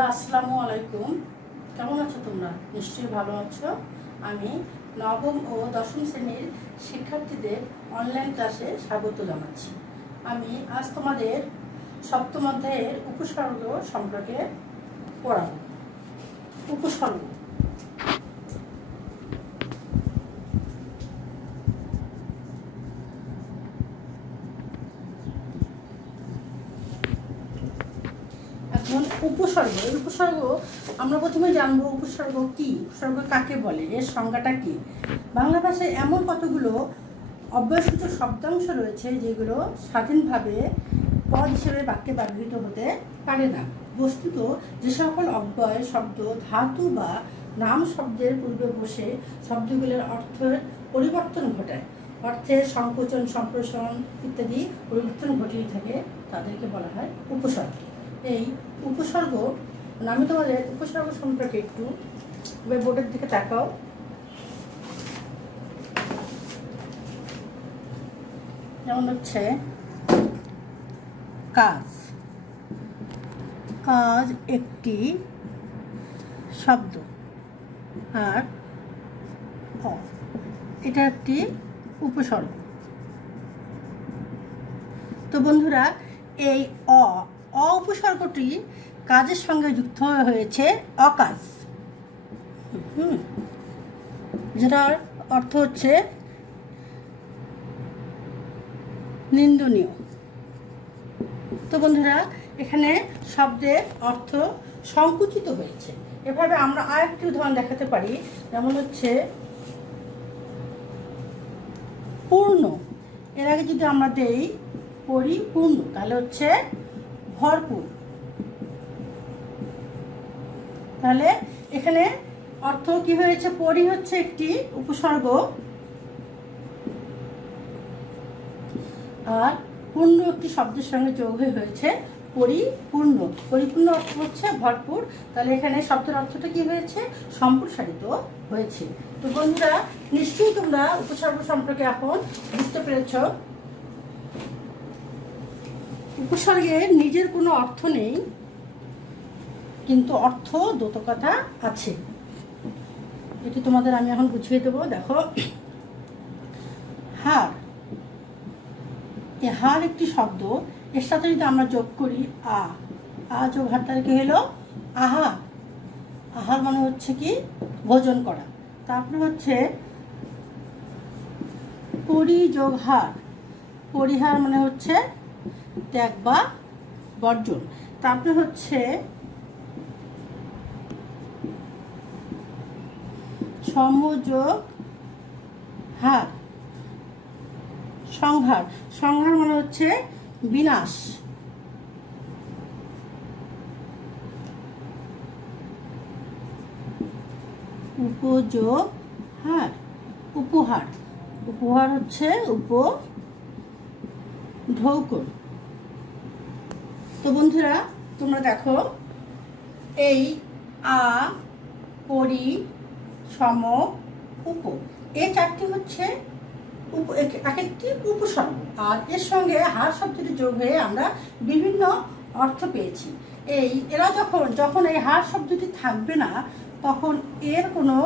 বন্ধুরা আসসালামু আলাইকুম। কেমন আছো তোমরা? নিশ্চয়ই ভালো আছো। আমি নবম ও দশম শ্রেণীর শিক্ষার্থীদের অনলাইন ক্লাসে স্বাগত জানাচ্ছি। আমি আজ তোমাদের সপ্তম অধ্যায়ের উপসর্গ সম্পর্কে পড়াবো। উপসর্গ এখন উপসর্গ আমরা প্রথমে জানবো উপসর্গ কি, উপসর্গ কাকে বলে, এর সংজ্ঞাটা কি। বাংলা ভাষায় এমন কতগুলো অব্যয়সূচক শব্দাংশ রয়েছে যেগুলো স্বাধীনভাবে পদ হিসেবে বাক্যে ব্যবহৃত হতে পারে না। বস্তুত যে সকল অব্যয় শব্দ ধাতু বা নাম শব্দের পূর্বে বসে শব্দগুলোর অর্থের পরিবর্তন ঘটায়, অর্থের সংকোচন সম্প্রসারণ ইত্যাদি পরিবর্তন ঘটিয়ে থাকে, তাদেরকে বলা হয় উপসর্গ। এই উপসর্গ আমি তোমাদের উপসর্গ সম্পর্কে একটু বোর্ডের দিকে তাকাও। যেমন হচ্ছে কাজ, কাজ একটি শব্দ, আর এটা একটি উপসর্গ। তো বন্ধুরা, এই উপসর্গটি কাজের সঙ্গে যুক্ত হয়েছে অকাজ, যেটার অর্থ হচ্ছে নিন্দনীয়। তো বন্ধুরা, এখানে শব্দের অর্থ সংকুচিত হয়েছে। এভাবে আমরা আরেকটি উদাহরণ দেখাতে পারি, যেমন হচ্ছে পূর্ণ। এর আগে যদি আমরা দেই পরিপূর্ণ, তাহলে হচ্ছে ভরপুর। তাহলে এখানে অর্থ কি হয়েছে? পরি হচ্ছে একটি উপসর্গ, আর পূর্ণ একটি শব্দের সঙ্গে যোগ হয়ে হয়েছে পরিপূর্ণ। পরিপূর্ণ অর্থ হচ্ছে ভরপুর। তাহলে এখানে শব্দের অর্থটা কি হয়েছে? সম্প্রসারিত হয়েছে। তো বন্ধুরা, নিশ্চয়ই তোমরা উপসর্গ সম্পর্কে এখন বুঝতে পেরেছ। উপসর্গের নিজের কোনো অর্থ নেই, কিন্তু অর্থ দ্যোতকতা আছে। এটি তোমাদের আমি এখন বুঝিয়ে দেবো। দেখো, হার, এই হার একটি শব্দ, এর সাথে যদি আমরা যোগ করি যোগ হার, তাহলে কি হলো? আহার। আহার মানে হচ্ছে কি? ভোজন করা। তারপরে হচ্ছে পরিযোগ হার, পরিহার মানে হচ্ছে ত্যাগ বা বর্জন। তারপরে হচ্ছে সমযোগ হার, সংহার। সংহার মানে হচ্ছে বিনাশ। উপযোগ হার, উপহার। উপহার হচ্ছে উপঢৌকন। তো বন্ধুরা, তোমরা দেখো, এই পরি সম উপ, এই চারটি হচ্ছে এক একটি উপসর্গ, আর এর সঙ্গে হার শব্দটি যোগ হয়ে আমরা বিভিন্ন অর্থ পেয়েছি। এরা যখন এই হার শব্দটি থাকবে না, তখন এর কোনো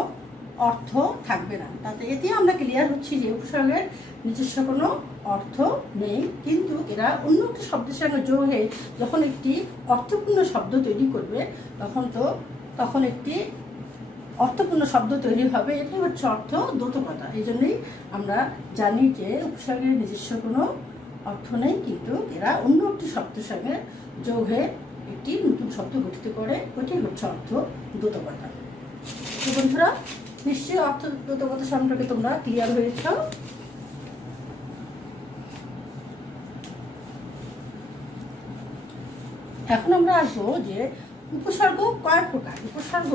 অর্থ থাকবে না। তাতে এতে আমরা ক্লিয়ার হচ্ছি যে উপসর্গের নিজস্ব কোনো অর্থ নেই, কিন্তু এরা অন্য একটি শব্দের সঙ্গে যোগ হয়ে যখন একটি অর্থপূর্ণ শব্দ তৈরি করবে, তখন একটি অর্থপূর্ণ শব্দ তৈরি হবে। এটাই হচ্ছে অর্থ দ্যোতকতা। এই জন্যই আমরা জানি যে উপসর্গের নিজস্ব কোনো অর্থ নেই, কিন্তু এরা অন্য একটি শব্দের সঙ্গে যোগ হয়ে একটি নতুন শব্দ গঠিত করে। ওইটাই হচ্ছে অর্থ দ্যোতকতা। তো বন্ধুরা, নিশ্চয়ই অর্থ দ্যোতকতা সম্পর্কে তোমরা ক্লিয়ার হয়েছ। এখন আমরা আসবো যে উপসর্গ কয় প্রকার। উপসর্গ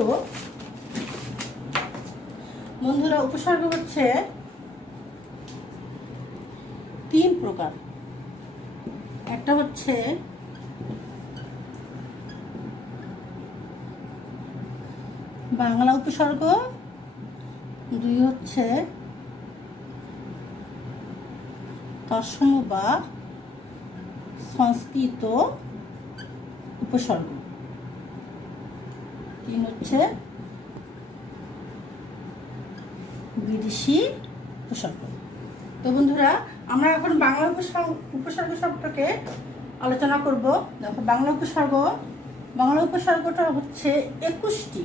বন্ধুরা, উপসর্গ হচ্ছে 3 প্রকার। একটা হচ্ছে বাংলা উপসর্গ, 2 হচ্ছে তৎসম বা সংস্কৃত উপসর্গ, 3 হচ্ছে বিদেশি উপসর্গ। তো বন্ধুরা, আমরা এখন বাংলা উপসর্গ শব্দকে আলোচনা করব। দেখো, বাংলা উপসর্গটা হচ্ছে 21টি।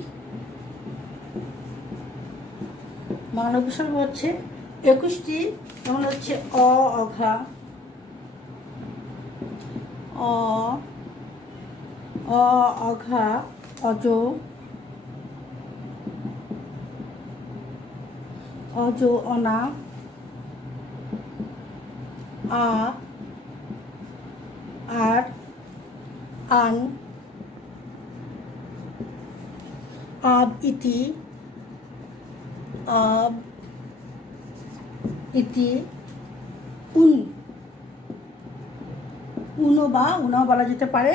বাংলা উপসর্গ হচ্ছে 21টি। যেমন হচ্ছে অ, অঘা, অঘা, অজ, অনা, আর, আন, আব, ইতি, উনাও বলা যেতে পারে।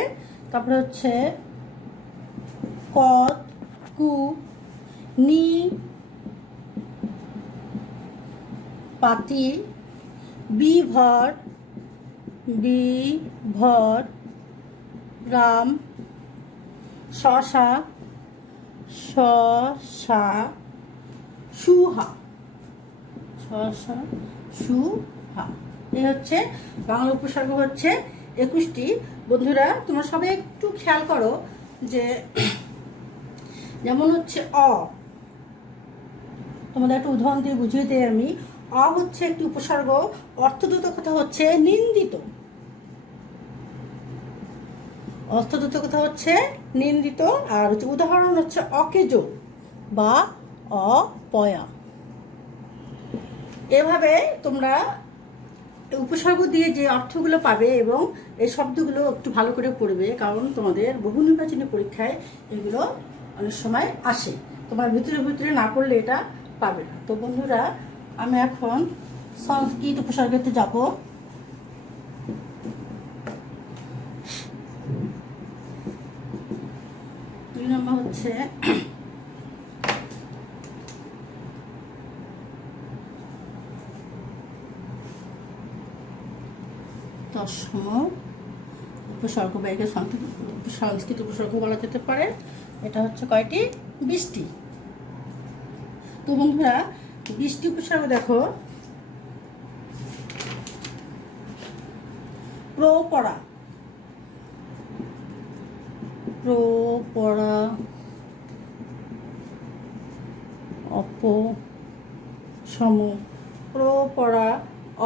তারপরে হচ্ছে কত, কু, নি, পাতি, বিভর, রাম, শশা, সুহা, এই হচ্ছে বাংলা উপসর্গ হচ্ছে 21টি। বন্ধুরা, তোমরা সবাই একটু খেয়াল করো যে যেমন হচ্ছে তোমাদের একটা উদাহরণ দিয়ে বুঝিয়ে দিই আমি। হচ্ছে একটি উপসর্গ, অর্থগত কথা হচ্ছে নিন্দিত। আর হচ্ছে উদাহরণ হচ্ছে অকেজ বা অপয়া। এভাবে তোমরা উপসর্গ দিয়ে যে অর্থগুলো পাবে এবং এই শব্দগুলো একটু ভালো করে পড়বে, কারণ তোমাদের বহু নির্বাচনী পরীক্ষায় এগুলো অনেক সময় আসে। তোমার ভিতরে না পড়লে এটা পাবে না। তো বন্ধুরা, আমি এখন সংস্কৃত উপসর্গতে যাব। দুই নম্বর হচ্ছে তৎসম উপসর্গ বা একে সংস্কৃত উপসর্গ বলা যেতে পারে। এটা হচ্ছে কয়টি? 20টি। তো বন্ধুরা, 20টি উপসর্গ দেখো। প্রপরা, অপসম, প্রপরা,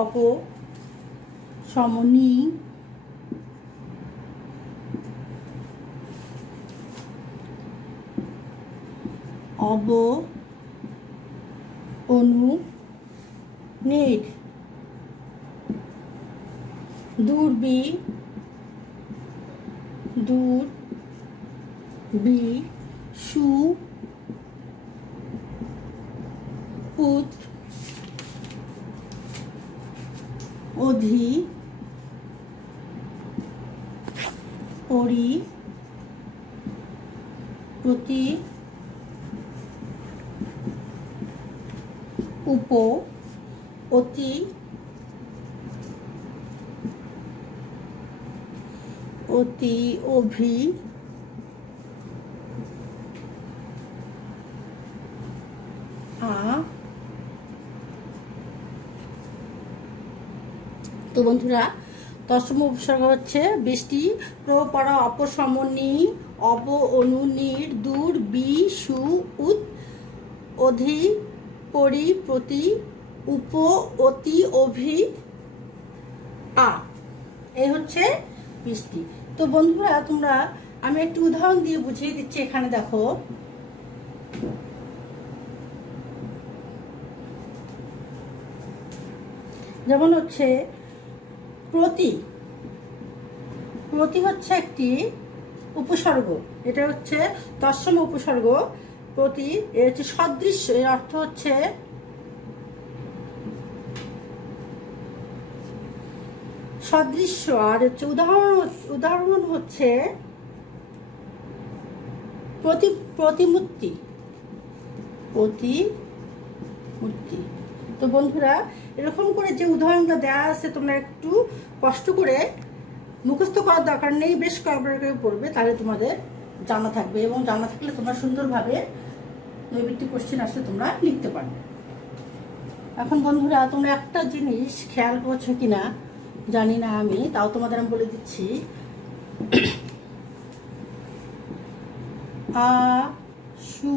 অপসমনি, অব, অনু, নির, দূরবি, সু, পুত, অধি, পরি, প্রতি, উপ, অতি, অভি, তো বন্ধুরা, তৎসম উপসর্গ হচ্ছে 20টি। প্রপরা, অপসমনি, অব, অনু, নির, দূর, বি, সু, উত, অধি, পরি, প্রতি, উপ, অতি, অভি, এই হচ্ছে 20টি। তো বন্ধুরা, আমি একটু উদাহরণ দিয়ে বুঝিয়ে দিচ্ছি। এখানে দেখো, যেমন হচ্ছে প্রতি হচ্ছে একটি উপসর্গ। এটা হচ্ছে তৎসম উপসর্গ। প্রতি এর হচ্ছে সদৃশ্য, এর অর্থ হচ্ছে সদৃশ্য। আর হচ্ছে উদাহরণ হচ্ছে প্রতিমূর্তি। তো বন্ধুরা, এরকম করে যে উদাহরণটা দেওয়া আছে, তোমরা একটু কষ্ট করে মুখস্থ করার দরকার নেই, বেশ কয়েকবার করে পড়বে, তাহলে তোমাদের জানা থাকবে, এবং জানা থাকলে তোমরা সুন্দরভাবে নৈর্ব্যক্তিক কোশ্চেন আসলে তোমরা লিখতে পারবে। এখন বন্ধুরা, তোমরা একটা জিনিস খেয়াল করছো কিনা জানি না আমি, তাও তোমাদের আমি বলে দিচ্ছি। আ সু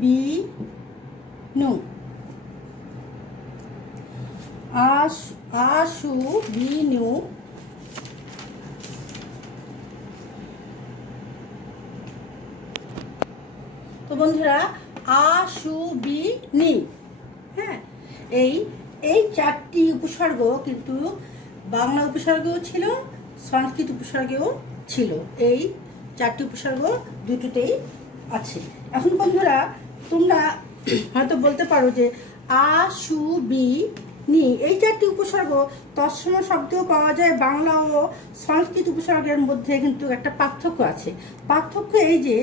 বি নু, আশু বিনু, তো বন্ধুরা আশু বি নি, হ্যাঁ, এই এই চারটি উপসর্গ কিন্তু বাংলা উপসর্গও ছিল, সংস্কৃত উপসর্গেও ছিল। এই চারটি উপসর্গ দুটোতেই আছে। এখন বন্ধুরা, তোমরা হয়তো বলতে পারো যে আ সু বি নি এই চারটি উপসর্গ তৎসম শব্দেও পাওয়া যায়, বাংলা ও সংস্কৃত উপসর্গের মধ্যে কিন্তু একটা পার্থক্য আছে। পার্থক্য এই যে,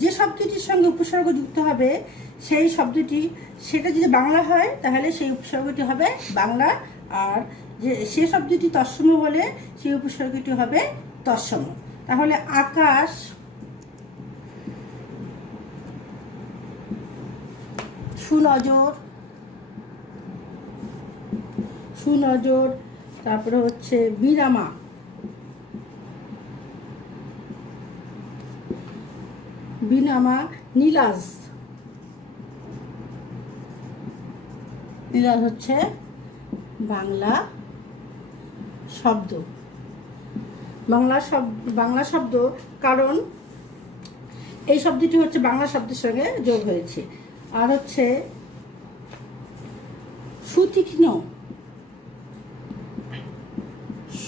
যে শব্দটির সঙ্গে উপসর্গ যুক্ত হবে সেই শব্দটি, সেটা যদি বাংলা হয় তাহলে সেই উপসর্গটি হবে বাংলা, আর যে সে শব্দটি তৎসম হলে সেই উপসর্গটি হবে তৎসম। তাহলে আকাশ, সুনজর, সুনজর, তারপরে হচ্ছে বিরামা, বিনামা, নীলাজ, নীলাজ হচ্ছে বাংলা শব্দ, বাংলা শব্দ, কারণ এই শব্দটি হচ্ছে বাংলা শব্দের সঙ্গে যোগ হয়েছে। আর হচ্ছে সুতীক্ষ্ণ,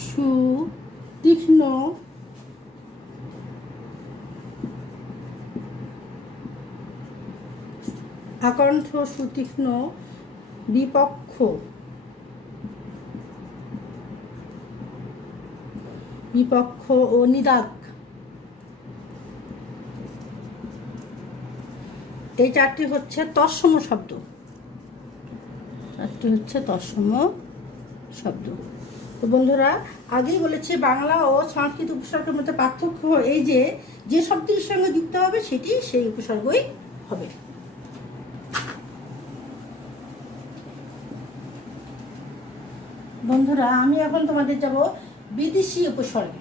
সুতীক্ষ্ণ, আকণ্ঠ, সুতীক্ষ্ণ, বিপক্ষ, বিপক্ষ ও নিদাক, এই চারটি হচ্ছে তৎসম শব্দ, চারটি হচ্ছে তৎসম শব্দ। তো বন্ধুরা, আগেই বলেছি বাংলা ও সংস্কৃত উপসর্গের মধ্যে পার্থক্য এই যে, যে শব্দের সঙ্গে যুক্ত হবে সেটি সেই উপসর্গই হবে। বন্ধুরা, আমি এখন তোমাদের যাব বিদেশি উপসর্গে।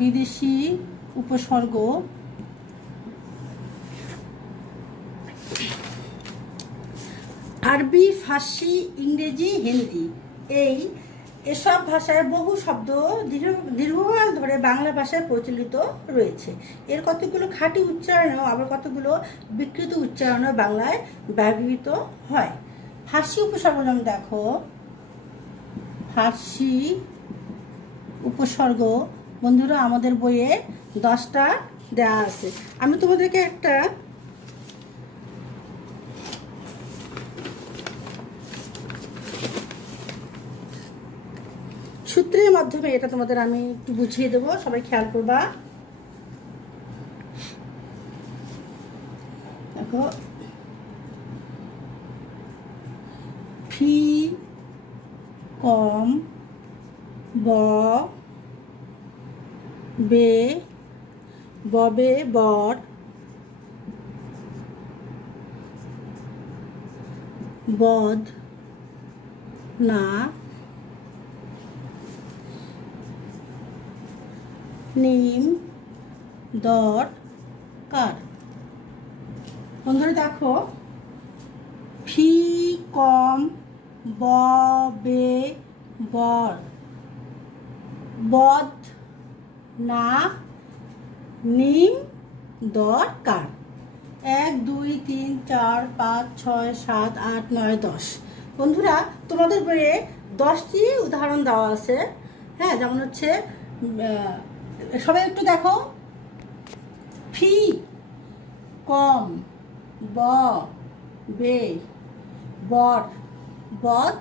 বিদেশি উপসর্গ, আরবি, ফার্সি, ইংরেজি, হিন্দি, এসব ভাষায় বহু শব্দ দীর্ঘকাল ধরে বাংলা ভাষায় প্রচলিত রয়েছে। এর কতগুলো খাঁটি উচ্চারণেও আবার কতগুলো বিকৃত উচ্চারণেও বাংলায় ব্যবহৃত হয়। ফার্সি উপসর্গ যেমন দেখো, ফার্সি উপসর্গ বন্ধুরা আমাদের বইয়ে 10টা দেওয়া আছে। আমি তোমাদেরকে একটা সূত্রের মাধ্যমে এটা তোমাদের আমি একটু বুঝিয়ে দেবো, সবাই খেয়াল করবা। দেখো, ফি কম ব বে ববে বর বদ না নিম দর কার। বন্ধুরা দেখো, ফি কম ব বে বর বদ না নিম দর কার। 1 2 3 4 5 6 7 8 9 10। বন্ধুরা, তোমাদের বইয়ে 10টি উদাহরণ দেওয়া আছে। হ্যাঁ, যেমন হচ্ছে, সবাই একটু দেখো, ফি কম ব বে বর বদ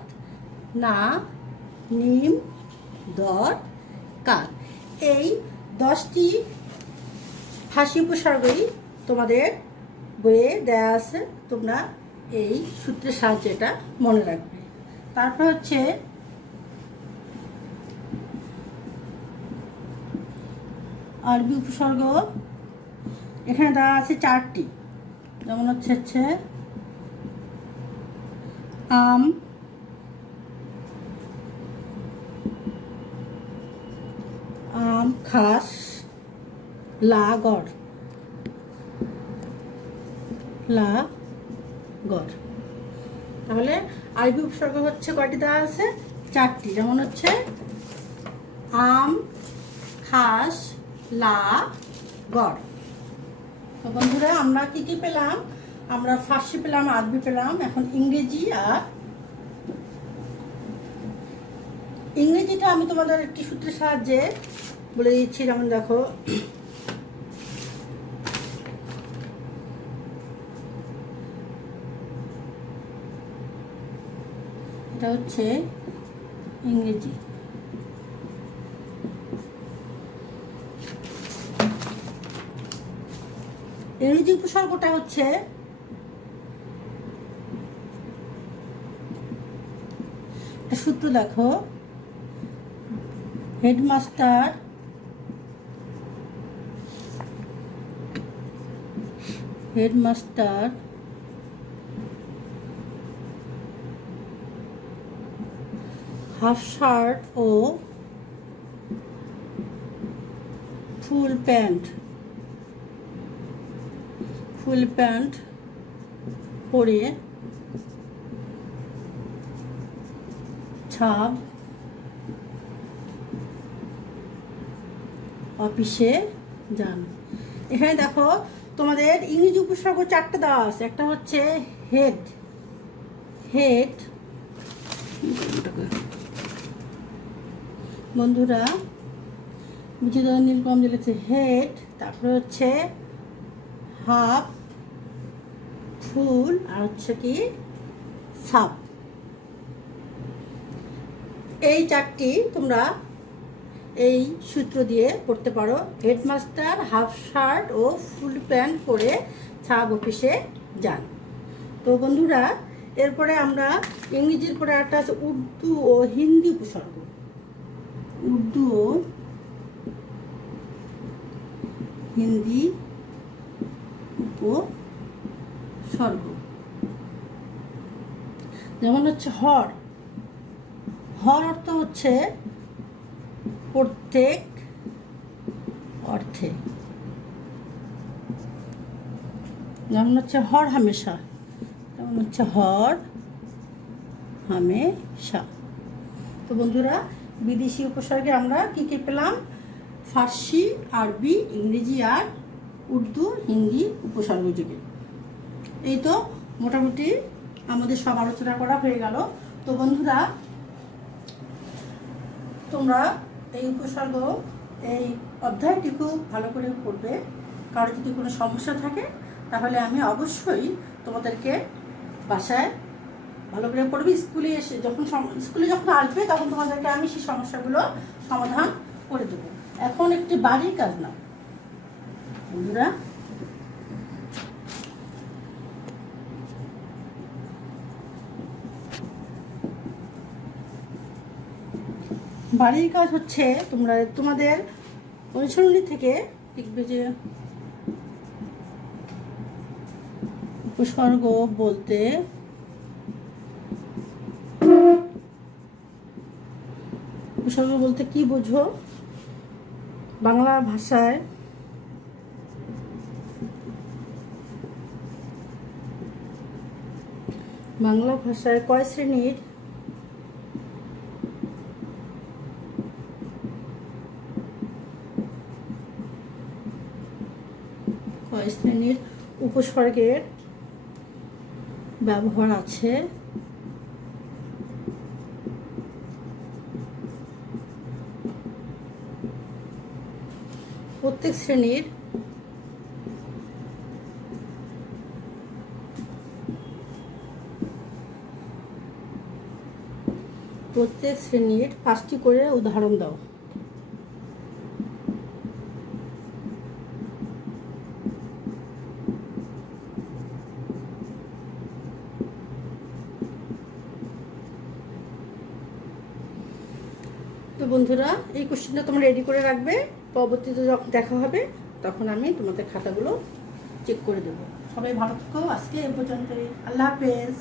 না নিম দর কার। এই 10টি ফার্সি উপসর্গই তোমাদের বইয়ে দেওয়া আছে, তোমরা এই সূত্রের সাহায্যে এটা মনে রাখবে। তারপর হচ্ছে আরবি উপসর্গ, এখানে দেওয়া আছে 4টি, যেমন হচ্ছে আম, খাস, লাগর, তাহলে আরবি উপসর্গ হচ্ছে কয়টি দেওয়া আছে? 4টি, যেমন হচ্ছে আম, খাস, লাগর। তো বন্ধুরা আমরা কি কি পেলাম? আমরা ফার্সি পেলাম, আরবি পেলাম, এখন ইংরেজি। আর ইংরেজিটা আমি তোমাদের একটি সূত্রের সাহায্যে বলে দিচ্ছি। যেমন দেখো, এটা হচ্ছে ইংরেজি। ইংরেজি উপসর্গটা হচ্ছে সূত্র দেখো, হেডমাস্টার হাফ শার্ট ও ফুল প্যান্ট পরে ছাপ অফিসে যান। এখানে দেখো তোমাদের ইংরেজি উপসর্গ 4টা দেওয়া আছে। একটা হচ্ছে হেড, বন্ধুরা বুঝে দেওয়া নীলকম লিখেছে হেড, তারপরে হচ্ছে হাফ, ফুল, আর হচ্ছে কি সাপ। এই 4টি তোমরা এই সূত্র দিয়ে পড়তে পারো। হেডমাস্টার হাফ শার্ট ও ফুল প্যান্ট পরে ছাপ অফিসে যান। তো বন্ধুরা এরপরে আমরা ইংরেজির পরে একটা আছে উর্দু ও হিন্দি উপসর্গ। উর্দু ও হিন্দি উপসর্গ, যেমন হচ্ছে হর অর্থ হচ্ছে প্রত্যেক অর্থে, যেমন হচ্ছে হর হামেশা, যেমন হচ্ছে হর হামেশা। তো বন্ধুরা বিদেশি উপসর্গে আমরা কি কি পেলাম? ফার্সি, আরবি, ইংরেজি আর উর্দু, হিন্দি উপসর্গ যুগে। এই তো মোটামুটি আমাদের সব আলোচনা করা হয়ে গেল। তো বন্ধুরা তোমরা এই উপসর্গ, এই অধ্যায়টি খুব ভালো করে পড়বে। কারো যদি কোনো সমস্যা থাকে তাহলে আমি অবশ্যই তোমাদেরকে বাসায় ভালো করে পড়বে। স্কুলে যখন আসবে তখন তোমাদেরকে আমি সেই সমস্যাগুলো সমাধান করে দেবো। এখন একটি বাড়ির কাজ নাও বন্ধুরা। বাড়ির কাজ হচ্ছে তোমাদের অনুসরণী থেকে লিখবে যে উপসর্গ বলতে কি বোঝো? বাংলা ভাষায় কয় শ্রেণীর উপসর্গের ব্যবহার আছে? প্রত্যেক শ্রেণীর প্রত্যেক শ্রেণীর 5টি করে উদাহরণ দাও। বন্ধুরা, এই কোশ্চেনটা তোমরা রেডি করে রাখবে। পরবর্তীতে যখন দেখা হবে তখন আমি তোমাদের খাতাগুলো চেক করে দেবো। সবাই ভালো থেকো। আজকে এ পর্যন্তই। আল্লাহ হাফেজ।